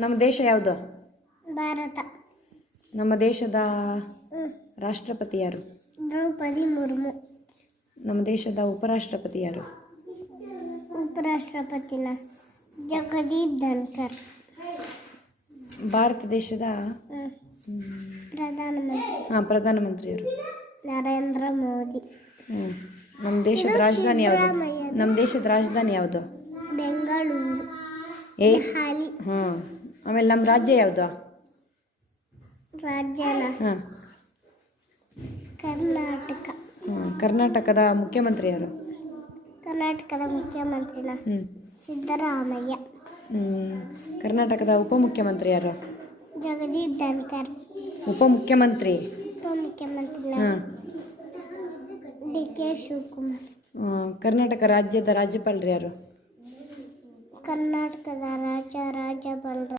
ನಮ್ಮ ದೇಶ ಯಾವುದು? ಭಾರತ. ನಮ್ಮ ದೇಶದ ರಾಷ್ಟ್ರಪತಿ ಯಾರು? ದ್ರೌಪದಿ ಮುರ್ಮು. ನಮ್ಮ ದೇಶದ ಉಪರಾಷ್ಟ್ರಪತಿ ಯಾರು? ಉಪರಾಷ್ಟ್ರಪತಿನ ಜಗದೀಪ್ ಧನ್ಕರ್. ಭಾರತ ದೇಶದ ಪ್ರಧಾನಮಂತ್ರಿ ಯಾರು? ನರೇಂದ್ರ ಮೋದಿ. ನಮ್ಮ ದೇಶದ ರಾಜಧಾನಿ ಯಾವುದು? ನಮ್ಮ ದೇಶದ ರಾಜಧಾನಿ ಯಾವುದು? ಬೆಂಗಳೂರು. ದೆಹಲಿ. ಆಮೇಲೆ ನಮ್ಮ ರಾಜ್ಯ ಯಾವುದು? ರಾಜ್ಯನ ಕರ್ನಾಟಕ. ಕರ್ನಾಟಕದ ಮುಖ್ಯಮಂತ್ರಿ ಯಾರು? ಕರ್ನಾಟಕದ ಮುಖ್ಯಮಂತ್ರಿನ ಸಿದ್ದರಾಮಯ್ಯ. ಕರ್ನಾಟಕದ ಉಪಮುಖ್ಯಮಂತ್ರಿ ಯಾರು? ಜಗದೀಪ್ ಧನ್ಕರ್. ಉಪಮುಖ್ಯಮಂತ್ರಿನ DK ಶಿವಕುಮಾರ್. ಕರ್ನಾಟಕ ರಾಜ್ಯದ ರಾಜ್ಯಪಾಲರು ಯಾರು? ಕರ್ನಾಟಕದ ರಾಜ್ಯಪಾಲರು